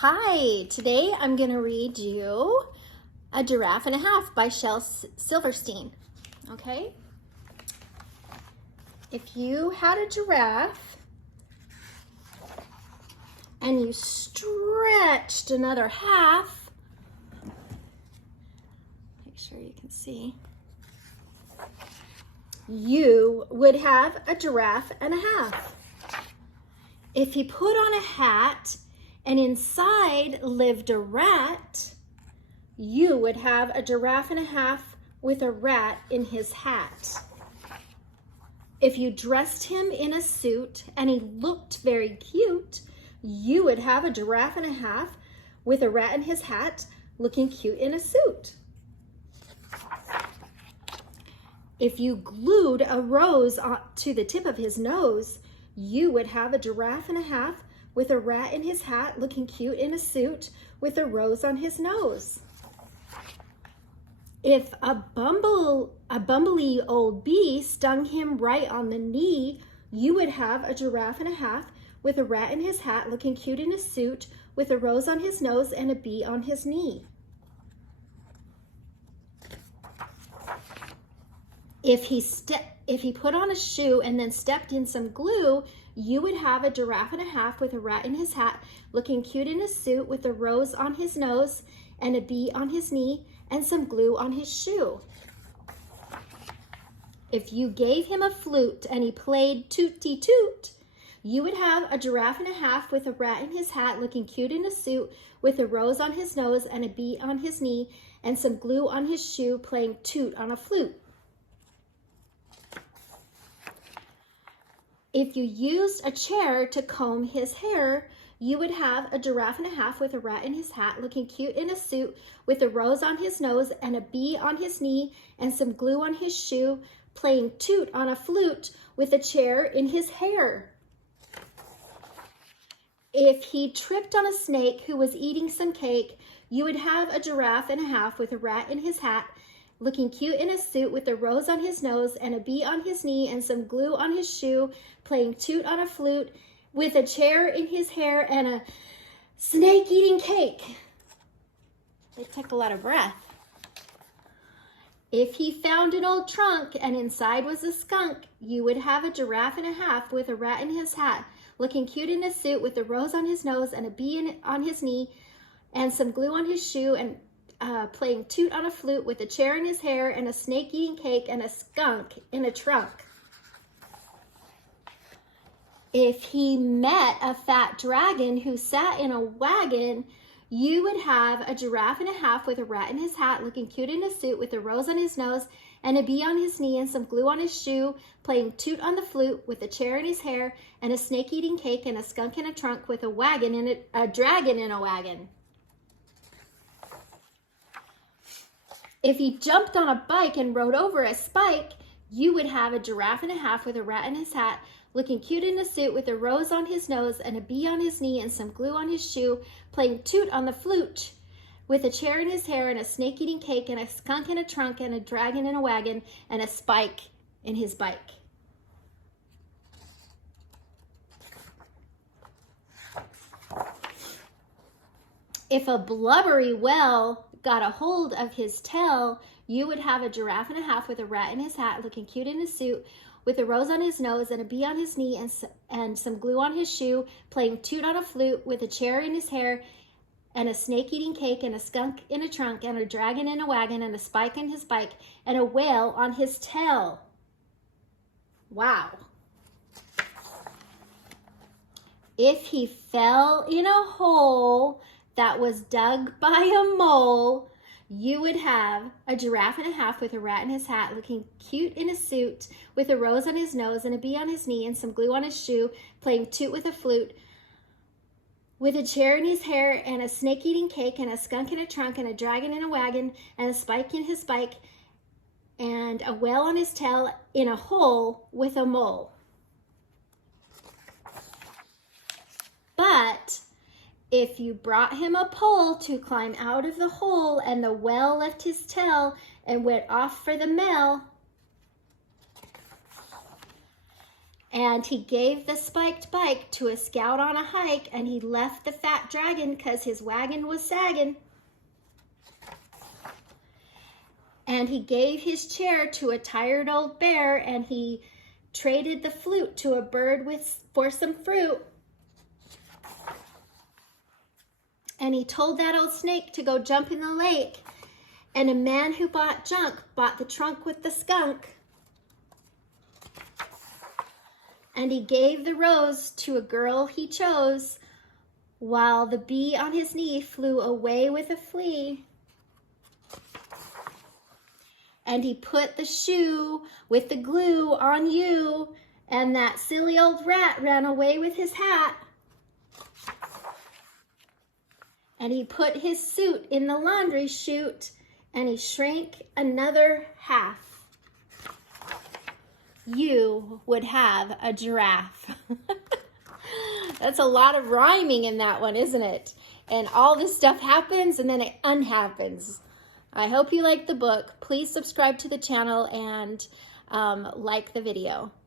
Hi, today I'm going to read you A Giraffe and a Half by Shel Silverstein. Okay? If you had a giraffe and you stretched another half, make sure you can see, you would have a giraffe and a half. If you put on a hat and inside lived a rat, you would have a giraffe and a half with a rat in his hat. If you dressed him in a suit and he looked very cute, you would have a giraffe and a half with a rat in his hat looking cute in a suit. If you glued a rose to the tip of his nose, you would have a giraffe and a half with a rat in his hat looking cute in a suit with a rose on his nose. If a bumbly old bee stung him right on the knee, you would have a giraffe and a half with a rat in his hat looking cute in a suit with a rose on his nose and a bee on his knee. If he put on a shoe and then stepped in some glue, you would have a giraffe and a half with a rat in his hat looking cute in a suit with a rose on his nose and a bee on his knee and some glue on his shoe. If you gave him a flute and he played tooty toot, you would have a giraffe and a half with a rat in his hat looking cute in a suit with a rose on his nose and a bee on his knee and some glue on his shoe playing toot on a flute. If you used a chair to comb his hair, you would have a giraffe and a half with a rat in his hat looking cute in a suit with a rose on his nose and a bee on his knee and some glue on his shoe playing toot on a flute with a chair in his hair. If he tripped on a snake who was eating some cake, you would have a giraffe and a half with a rat in his hat looking cute in a suit with a rose on his nose and a bee on his knee and some glue on his shoe playing toot on a flute with a chair in his hair and a snake eating cake. It took a lot of breath. If he found an old trunk and inside was a skunk, you would have a giraffe and a half with a rat in his hat looking cute in a suit with a rose on his nose and a bee on his knee and some glue on his shoe and playing toot on a flute with a chair in his hair and a snake eating cake and a skunk in a trunk. If he met a fat dragon who sat in a wagon, you would have a giraffe and a half with a rat in his hat looking cute in a suit with a rose on his nose and a bee on his knee and some glue on his shoe playing toot on the flute with a chair in his hair and a snake eating cake and a skunk in a trunk with a dragon in a wagon. If he jumped on a bike and rode over a spike, you would have a giraffe and a half with a rat in his hat looking cute in a suit with a rose on his nose and a bee on his knee and some glue on his shoe playing toot on the flute with a chair in his hair and a snake eating cake and a skunk in a trunk and a dragon in a wagon and a spike in his bike. If a blubbery whale got a hold of his tail, you would have a giraffe and a half with a rat in his hat looking cute in a suit with a rose on his nose and a bee on his knee and some glue on his shoe playing toot on a flute with a chair in his hair and a snake eating cake and a skunk in a trunk and a dragon in a wagon and a spike in his bike and a whale on his tail. Wow. If he fell in a hole that was dug by a mole, you would have a giraffe and a half with a rat in his hat looking cute in a suit with a rose on his nose and a bee on his knee and some glue on his shoe playing toot with a flute with a chair in his hair and a snake eating cake and a skunk in a trunk and a dragon in a wagon and a spike in his bike and a whale on his tail in a hole with a mole. But if you brought him a pole to climb out of the hole and the whale left his tail and went off for the mail, And he gave the spiked bike to a scout on a hike, and he left the fat dragon because his wagon was sagging. And he gave his chair to a tired old bear, and he traded the flute to a bird for some fruit. And he told that old snake to go jump in the lake. And a man who bought junk bought the trunk with the skunk. And he gave the rose to a girl he chose, while the bee on his knee flew away with a flea. And he put the shoe with the glue on you, and that silly old rat ran away with his hat. And he put his suit in the laundry chute, and he shrank another half. You would have a giraffe. That's a lot of rhyming in that one, isn't it? And all this stuff happens and then it unhappens. I hope you like the book. Please subscribe to the channel and like the video.